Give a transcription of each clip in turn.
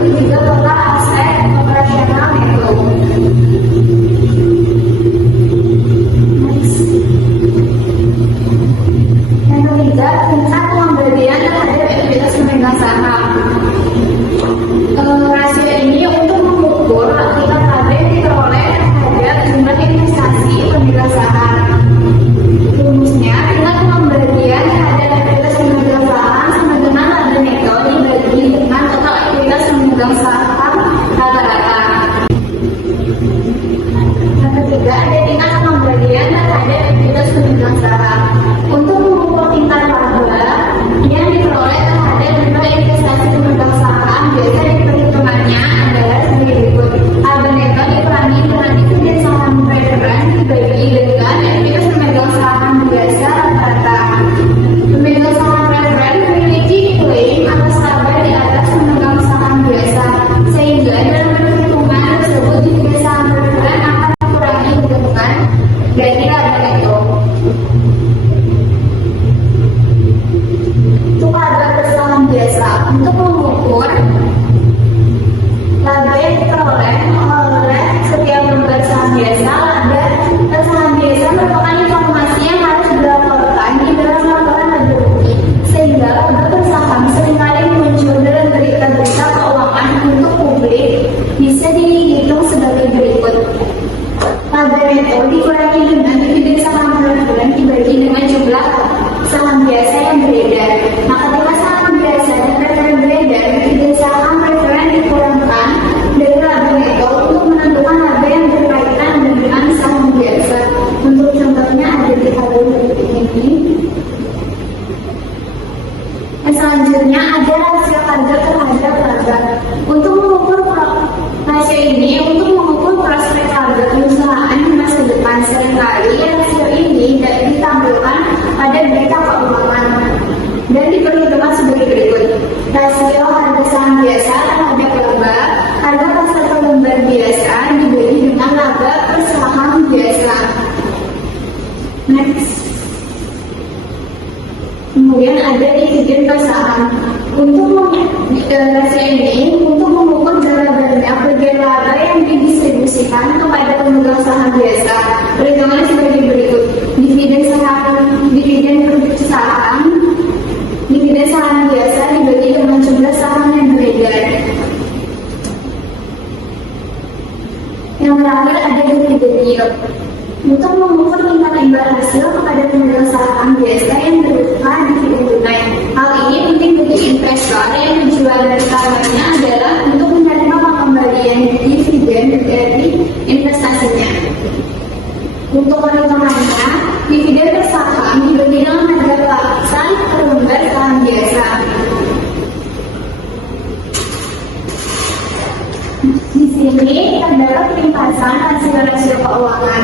ini juga total aset operasional neto. Yang ketiga, tingkat pembelian terhadap ekuitas pemegang saham. Rasio ini untuk mengukur tingkat laba yang diperoleh terhadap jumlah investasi pemegang saham. Rumusnya, tingkat pembelian terhadap ekuitas pemegang saham sama dengan laba neto dibagi dengan total ekuitas pemegang saham rata-rata. Yang ketiga, ada tingkat pembelian terhadap ekuitas pemegang saham. Untuk mengukur tingkat laba yang diperoleh terhadap jumlah investasi pemegang saham, biasa perhitungannya adalah sebagai berikut. Laba neto dikurangi dengan dividen saham preferan dibagi dengan ekuitas pemegang saham biasa rata-rata. Pemegang saham preferan memiliki klaim atas laba di atas pemegang saham biasa, sehingga dalam perhitungan tersebut dividen saham preferan akan dikurangi dengan gaji laba neto. Untuk laba bersaham biasa, untuk mengukur laba yang diperoleh oleh setiap lembar saham biasa, laba saham biasa merupakan informasi yang harus dilaporkan di dalam laporan laba rugi, sehingga laba bersaham seringkali muncul dalam berita-berita keuangan untuk publik bisa dihitung sebagai berikut. Laba neto dikurangi dengan dividen saham preferan dibagi dengan jumlah saham biasa yang beredar. Maka ketika saham biasa dan preferan beredar, dividen saham preferan dikurangkan dari laba neto untuk menentukan laba yang berkaitan dengan saham biasa. Untuk contohnya ada di tabel berikut ini. Selanjutnya ada rasio harga terhadap laba. Untuk mengukur rasio ini untuk mengukur prospek laba perusahaan di masa depan, seringkali rasio ini ditampilkan pada berita keuangan dan diperhitungkan sebagai berikut. Rasio harga saham biasa terhadap laba, harga pasar per lembar biasa dibagi dengan laba per saham biasa. Next. Kemudian ada dividen per saham. Untuk rasio ini untuk mengukur berapa bagian laba yang didistribusikan kepada pemegang saham biasa. Perhitungannya sebagai berikut. Dividen saham biasa dibagi dengan jumlah saham yang beredar. Yang terakhir ada dividen yield. Untuk mengukur tingkat imbal hasil kepada pemegang saham biasa yang berupa dividen tunai. Hal ini penting bagi investor yang tujuan utamanya adalah untuk menerima pengembalian dividen dari investasinya. Untuk perhitungannya, dividen per saham dibagi dengan harga pasar per lembar saham biasa. Di sini terdapat ringkasan rasio-rasio keuangan.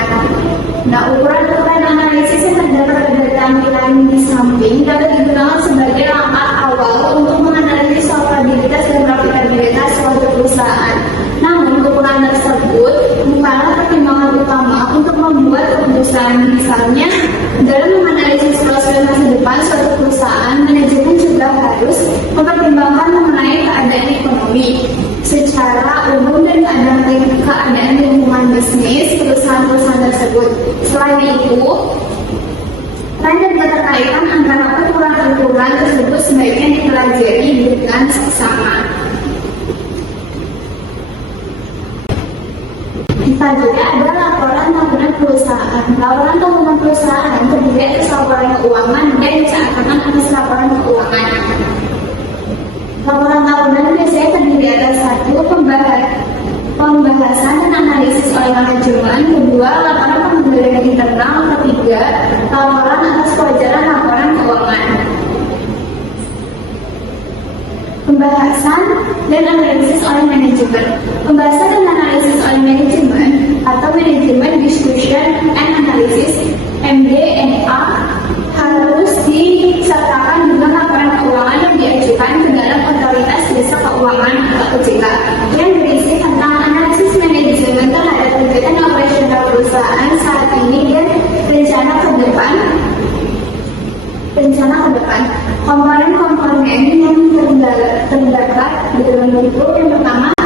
Nah, ukuran-ukuran analisis yang terdapat pada tampilan di samping dapat digunakan sebagai langkah awal untuk menganalisis solvabilitas dan profitabilitas suatu perusahaan. Namun, ukuran tersebut bukanlah pertimbangan utama untuk membuat keputusan. Misalnya, dalam menganalisis prospek masa depan suatu perusahaan, manajemen juga harus mempertimbangkan mengenai keadaan ekonomi secara umum dan keadaan lingkungan bisnis perusahaan-perusahaan tersebut. Selain itu, peran dan keterkaitan antara ukuran-ukuran tersebut sebaiknya dipelajari dengan seksama. Selanjutnya ada laporan tahunan perusahaan. Laporan tahunan perusahaan terdiri atas laporan keuangan dan disampaikan atas laporan keuangan. Laporan tahunan biasanya terdiri atas satu, pembahasan dan analisis oleh manajemen, kedua, laporan pengendalian internal, ketiga, laporan atas kewajaran laporan keuangan. Pembahasan dan analisis oleh manajemen. Pembahasan dan analisis oleh manajemen atau manajemen discussion and analysis (MD&A) harus disertakan dengan laporan keuangan yang diajukan ke dalam otoritas jasa keuangan atau OJK yang berisi tentang analisis manajemen terhadap kegiatan operasional perusahaan saat ini dan rencana ke depan. Komponen-komponen yang terdapat di dalam itu yang pertama